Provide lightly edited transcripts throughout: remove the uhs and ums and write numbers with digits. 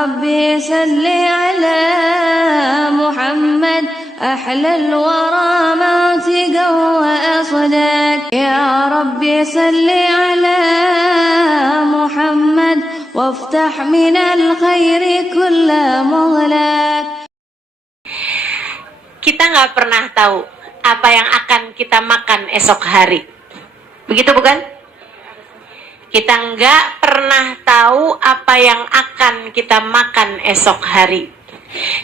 ربي صل على محمد أحلى الورى منطقا وأصداك يا ربي صل على محمد وافتح من الخير كل مغلاق. Kita nggak pernah tahu apa yang akan kita makan esok hari. Begitu bukan? Kita nggak pernah tahu apa yang akan kita makan esok hari.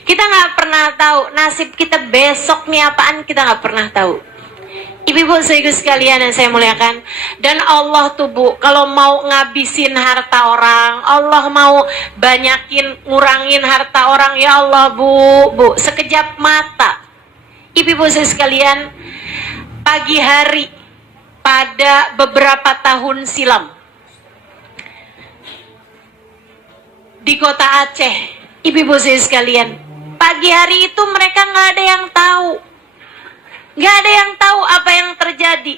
Kita nggak pernah tahu nasib kita besok nih apaan, kita nggak pernah tahu. Ibu-ibu saudara sekalian yang saya muliakan, dan Allah tuh Bu, kalau mau ngabisin harta orang, Allah mau banyakin, ngurangin harta orang, ya Allah Bu, sekejap mata. Ibu-ibu saudara sekalian, pagi hari pada beberapa tahun silam di kota Aceh, ibu-ibu saudara sekalian, pagi hari itu mereka nggak ada yang tahu. Nggak ada yang tahu apa yang terjadi.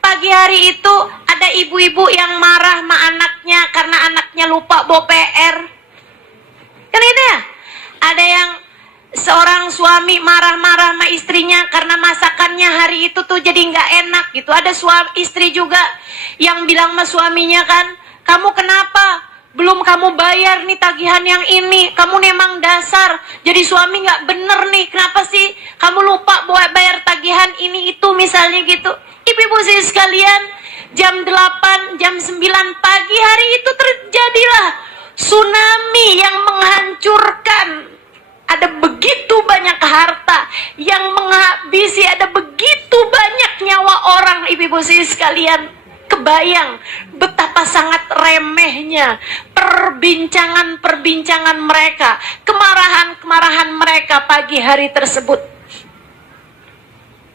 Pagi hari itu ada ibu-ibu yang marah sama anaknya karena anaknya lupa bawa PR. Kan itu ya? Ada yang seorang suami marah-marah sama istrinya karena masakannya hari itu tuh jadi nggak enak gitu. Ada istri juga yang bilang sama suaminya kan, kamu kenapa? Belum kamu bayar nih tagihan yang ini, kamu memang dasar. Jadi suami nggak bener nih, kenapa sih kamu lupa bayar tagihan ini itu misalnya gitu. Ibu-ibu sekalian, jam 8, jam 9 pagi hari itu terjadilah tsunami yang menghancurkan. Ada begitu banyak harta yang menghabisi, ada begitu banyak nyawa orang, ibu-ibu sekalian. Kebayang betapa sangat remehnya perbincangan mereka, kemarahan mereka pagi hari tersebut.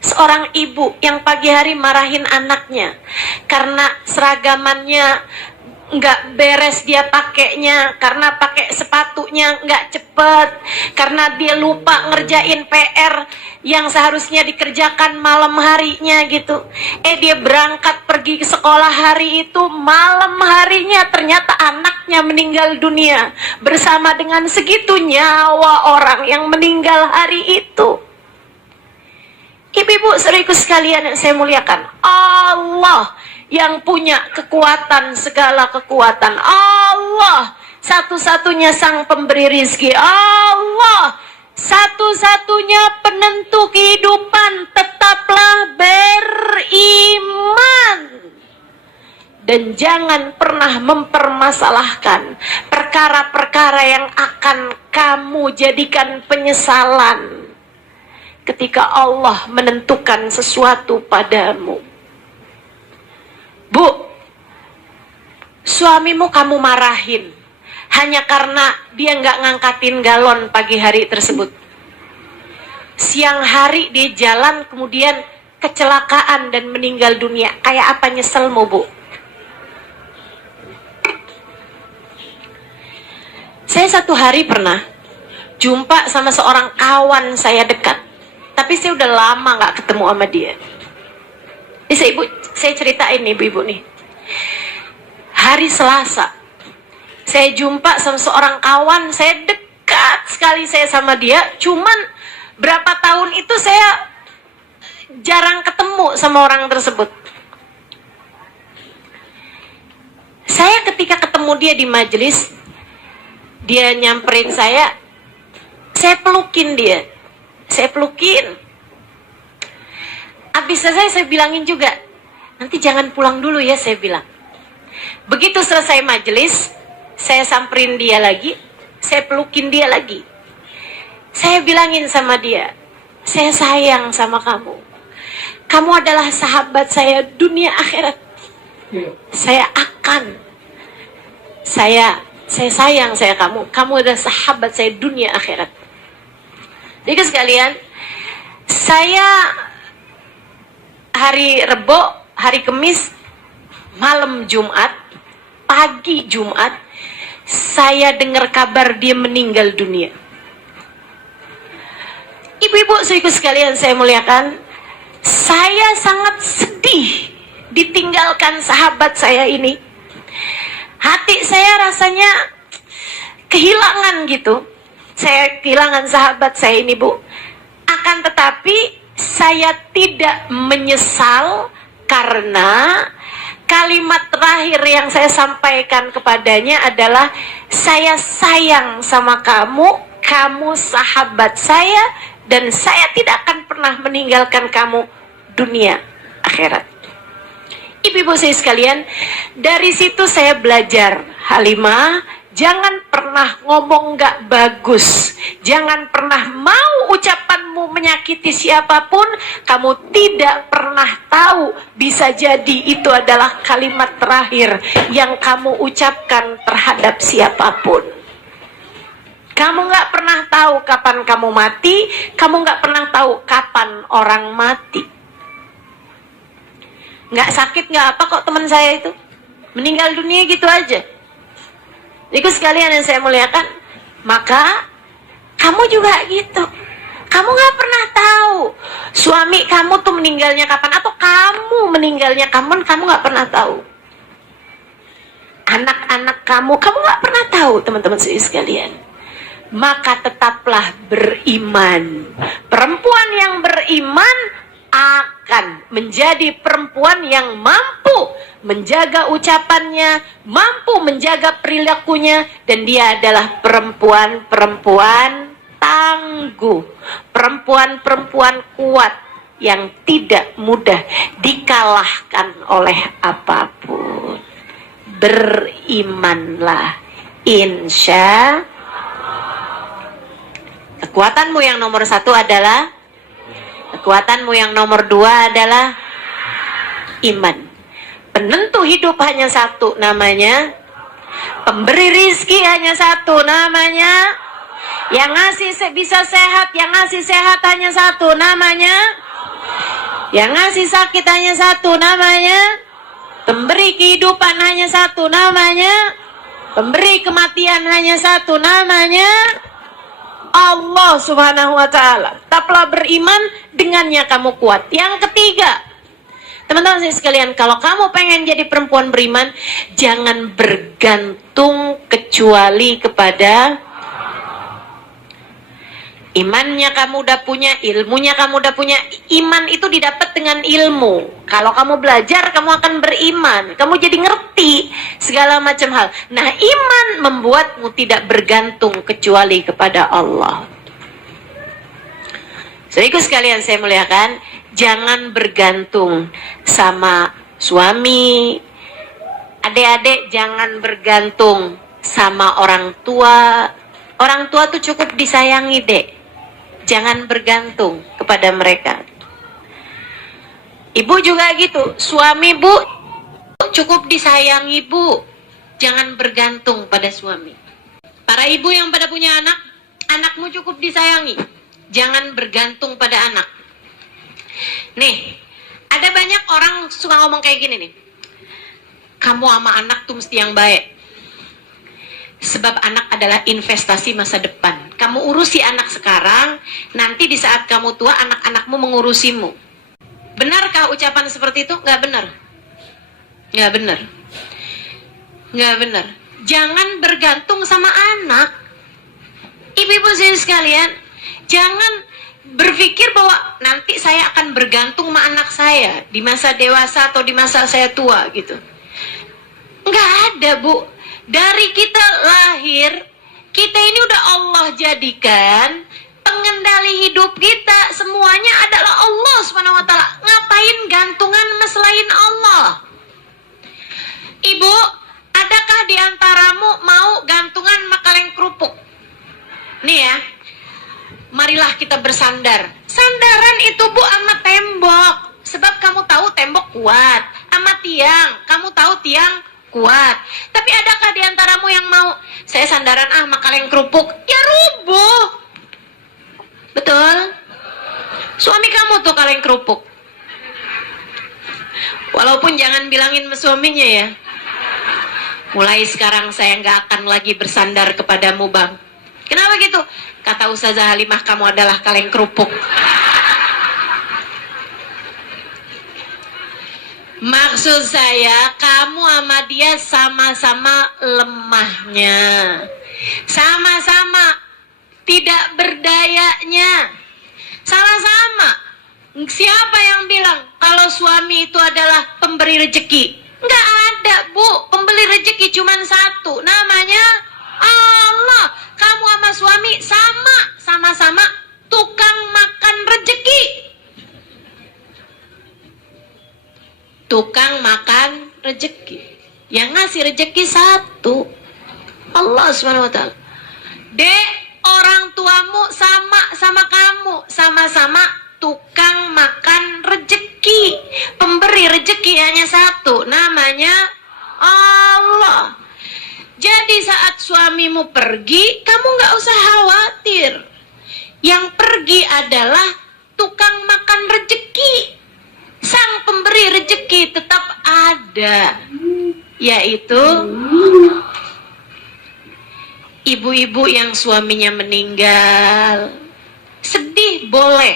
Seorang ibu yang pagi hari marahin anaknya karena seragamannya nggak beres dia pakainya, karena pakai sepatunya nggak cepet, karena dia lupa ngerjain PR yang seharusnya dikerjakan malam harinya gitu. Dia berangkat pergi ke sekolah hari itu, malam harinya ternyata anaknya meninggal dunia bersama dengan segitu nyawa orang yang meninggal hari itu. Ibu-ibu saudaraku sekalian yang saya muliakan, Allah yang punya kekuatan, segala kekuatan. Allah satu-satunya sang pemberi rizki. Allah satu-satunya penentu kehidupan. Tetaplah beriman dan jangan pernah mempermasalahkan perkara-perkara yang akan kamu jadikan penyesalan ketika Allah menentukan sesuatu padamu. Bu, suamimu kamu marahin hanya karena dia nggak ngangkatin galon pagi hari tersebut. Siang hari dia jalan kemudian kecelakaan dan meninggal dunia. Kayak apa nyeselmu, Bu? Saya satu hari pernah jumpa sama seorang kawan saya dekat, tapi saya udah lama nggak ketemu sama dia. Saya ceritain nih ibu-ibu nih. Hari Selasa, saya jumpa sama seorang kawan, saya dekat sekali saya sama dia. Cuman berapa tahun itu saya jarang ketemu sama orang tersebut. Saya ketika ketemu dia di majelis, dia nyamperin saya pelukin dia. Saya pelukin. Habis selesai saya bilangin juga, nanti jangan pulang dulu ya, saya bilang. Begitu selesai majelis, saya samperin dia lagi, saya pelukin dia lagi. Saya bilangin sama dia, saya sayang sama kamu. Kamu adalah sahabat saya dunia akhirat. Saya sayang kamu adalah sahabat saya dunia akhirat. Jadi sekalian, saya hari Rebo, hari Kamis, malam Jumat, pagi Jumat, saya dengar kabar dia meninggal dunia. Ibu-ibu saudaraku sekalian saya muliakan, saya sangat sedih ditinggalkan sahabat saya ini. Hati saya rasanya kehilangan gitu. Saya kehilangan sahabat saya ini, Bu. Akan tetapi saya tidak menyesal karena kalimat terakhir yang saya sampaikan kepadanya adalah saya sayang sama kamu, kamu sahabat saya, dan saya tidak akan pernah meninggalkan kamu dunia akhirat. Ibu-ibu saya sekalian, dari situ saya belajar, Halimah, jangan pernah ngomong gak bagus. Jangan pernah mau ucapanmu menyakiti siapapun. Kamu tidak pernah tahu, bisa jadi itu adalah kalimat terakhir yang kamu ucapkan terhadap siapapun. Kamu gak pernah tahu kapan kamu mati. Kamu gak pernah tahu kapan orang mati. Gak sakit gak apa kok teman saya itu. Meninggal dunia gitu aja. Itu sekalian yang saya muliakan. Maka kamu juga gitu. Kamu gak pernah tahu suami kamu tuh meninggalnya kapan, atau kamu meninggalnya kapan, kamu gak pernah tahu. Anak-anak kamu gak pernah tahu, teman-teman sekalian. Maka tetaplah beriman. Perempuan yang beriman akan menjadi perempuan yang mampu menjaga ucapannya, mampu menjaga perilakunya, dan dia adalah perempuan-perempuan tangguh, perempuan-perempuan kuat yang tidak mudah dikalahkan oleh apapun. Berimanlah, insya. Kekuatanmu yang nomor satu adalah, kekuatanmu yang nomor dua adalah iman. Penentu hidup hanya satu, namanya pemberi rizki hanya satu, namanya yang ngasih bisa sehat, yang ngasih sehat hanya satu, namanya yang ngasih sakit hanya satu, namanya pemberi kehidupan hanya satu, namanya pemberi kematian hanya satu, namanya Allah Subhanahu wa ta'ala. Tetaplah beriman, dengannya kamu kuat. Yang ketiga, teman-teman sekalian, kalau kamu pengen jadi perempuan beriman, jangan bergantung kecuali kepada imannya. Kamu udah punya, ilmunya kamu udah punya. Iman itu didapat dengan ilmu. Kalau kamu belajar, kamu akan beriman. Kamu jadi ngerti segala macam hal. Nah, iman membuatmu tidak bergantung kecuali kepada Allah. Saudaraku sekalian saya muliakan, jangan bergantung sama suami. Adik-adik jangan bergantung sama orang tua. Orang tua tuh cukup disayangi, Dek. Jangan bergantung kepada mereka. Ibu juga gitu. Suami, Bu, cukup disayangi, Bu. Jangan bergantung pada suami. Para ibu yang pada punya anak, anakmu cukup disayangi. Jangan bergantung pada anak. Nih, ada banyak orang suka ngomong kayak gini nih. Kamu sama anak tuh mesti yang baik. Sebab anak adalah investasi masa depan. Kamu urusi anak sekarang, nanti di saat kamu tua, anak-anakmu mengurusimu. Benarkah ucapan seperti itu? Nggak benar. Nggak benar. Nggak benar. Jangan bergantung sama anak. Ibu-ibu saya sekalian, jangan berpikir bahwa nanti saya akan bergantung sama anak saya di masa dewasa atau di masa saya tua gitu. Nggak ada, Bu. Dari kita lahir, kita ini udah Allah jadikan pengendali hidup kita, semuanya adalah Allah Subhanahu wa ta'ala. Ngapain gantungan selain Allah? Ibu, adakah di antaramu mau gantungan sama kaleng kerupuk? Nih ya, marilah kita bersandar. Sandaran itu, Bu, sama tembok. Sebab kamu tahu tembok kuat. Sama tiang, kamu tahu tiang kuat. Tapi adakah di antaramu yang mau, saya sandaran sama kaleng kerupuk? Ya rubuh. Betul? Suami kamu tuh kaleng kerupuk. Walaupun jangan bilangin sama suaminya ya. Mulai sekarang saya nggak akan lagi bersandar kepadamu, Bang. Kenapa gitu? Kata Ustazah Halimah, kamu adalah kaleng kerupuk. Maksud saya, kamu sama dia sama-sama lemahnya, sama-sama tidak berdayanya, sama-sama. Siapa yang bilang kalau suami itu adalah pemberi rezeki? Nggak ada, Bu. Pemberi rezeki cuma satu, namanya Allah. Kamu sama suami sama-sama tukang makan rezeki. Tukang makan rezeki. Yang ngasih rezeki satu, Allah SWT. Dek, orang tuamu sama kamu, sama-sama tukang makan rezeki. Pemberi rezeki hanya satu, namanya Allah. Jadi saat suamimu pergi, kamu nggak usah khawatir. Yang pergi adalah tukang makan rezeki. Sang pemberi rezeki tetap ada, yaitu ibu-ibu yang suaminya meninggal. Sedih boleh,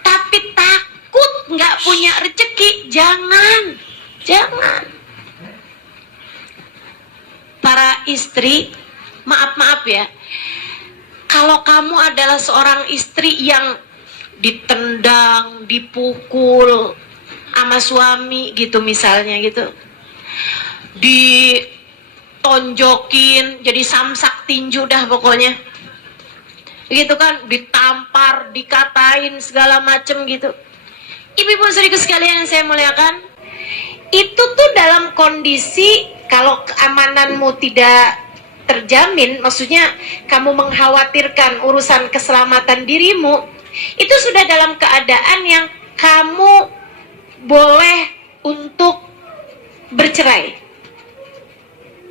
tapi takut nggak punya rezeki, jangan. Para istri, maaf ya, kalau kamu adalah seorang istri yang ditendang, dipukul sama suami gitu misalnya gitu, ditonjokin jadi samsak tinju dah pokoknya gitu kan, ditampar, dikatain segala macem gitu. Ibu-ibu saudaraku sekalian yang saya muliakan, itu tuh dalam kondisi kalau keamananmu tidak terjamin, maksudnya kamu mengkhawatirkan urusan keselamatan dirimu, itu sudah dalam keadaan yang kamu boleh untuk bercerai.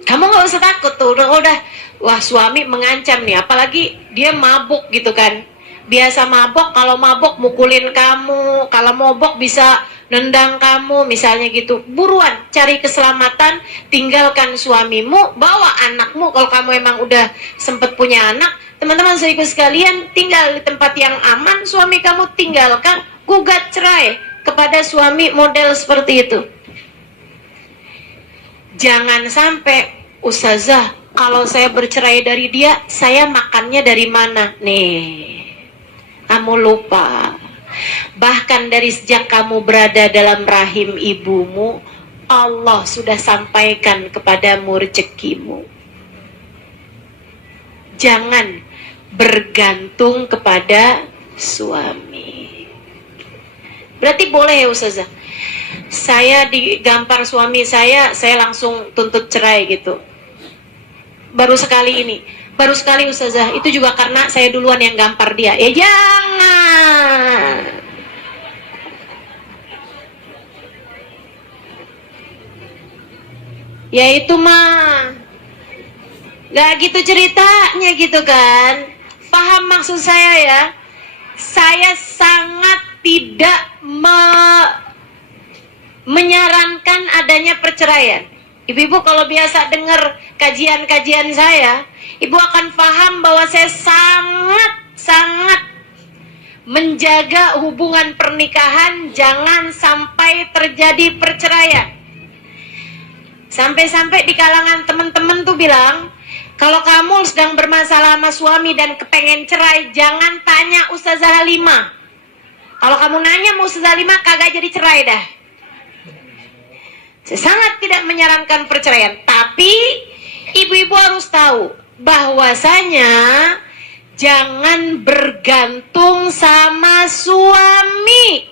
Kamu nggak usah takut tuh, udah wah suami mengancam nih, apalagi dia mabuk gitu kan. Biasa mabok, kalau mabok mukulin kamu, kalau mabok bisa nendang kamu misalnya gitu. Buruan cari keselamatan, tinggalkan suamimu, bawa anakmu kalau kamu emang udah sempet punya anak. Teman-teman saudaraku sekalian, tinggal di tempat yang aman, suami kamu tinggalkan, gugat cerai kepada suami model seperti itu. Jangan sampai, Ustazah, kalau saya bercerai dari dia, saya makannya dari mana? Nih, kamu lupa. Bahkan dari sejak kamu berada dalam rahim ibumu, Allah sudah sampaikan kepadamu rezekimu. Jangan bergantung kepada suami. Berarti boleh ya Ustazah, saya digampar suami saya langsung tuntut cerai gitu. Baru sekali Ustazah, itu juga karena saya duluan yang gampar dia. Ya jangan. Ya itu mah gak gitu ceritanya gitu kan. Paham maksud saya ya? Saya sangat tidak menyarankan adanya perceraian. Ibu-ibu kalau biasa dengar kajian-kajian saya, ibu akan paham bahwa saya sangat menjaga hubungan pernikahan jangan sampai terjadi perceraian. Sampai-sampai di kalangan teman-teman tuh bilang, kalau kamu sedang bermasalah sama suami dan kepengen cerai, jangan tanya Ustazah Halimah. Kalau kamu nanya mau Ustazah Halimah, kagak jadi cerai dah. Saya sangat tidak menyarankan perceraian. Tapi ibu-ibu harus tahu bahwasanya jangan bergantung sama suami.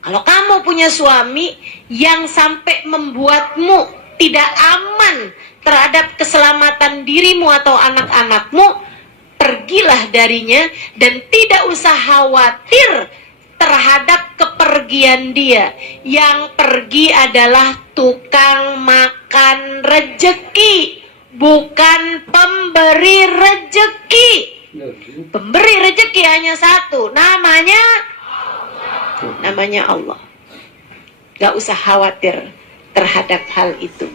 Kalau kamu punya suami yang sampai membuatmu tidak aman terhadap keselamatan dirimu atau anak-anakmu, pergilah darinya dan tidak usah khawatir terhadap kepergian dia. Yang pergi adalah tukang makan rejeki, bukan pemberi rejeki. Pemberi rejeki hanya satu, namanya Allah. Gak usah khawatir terhadap hal itu.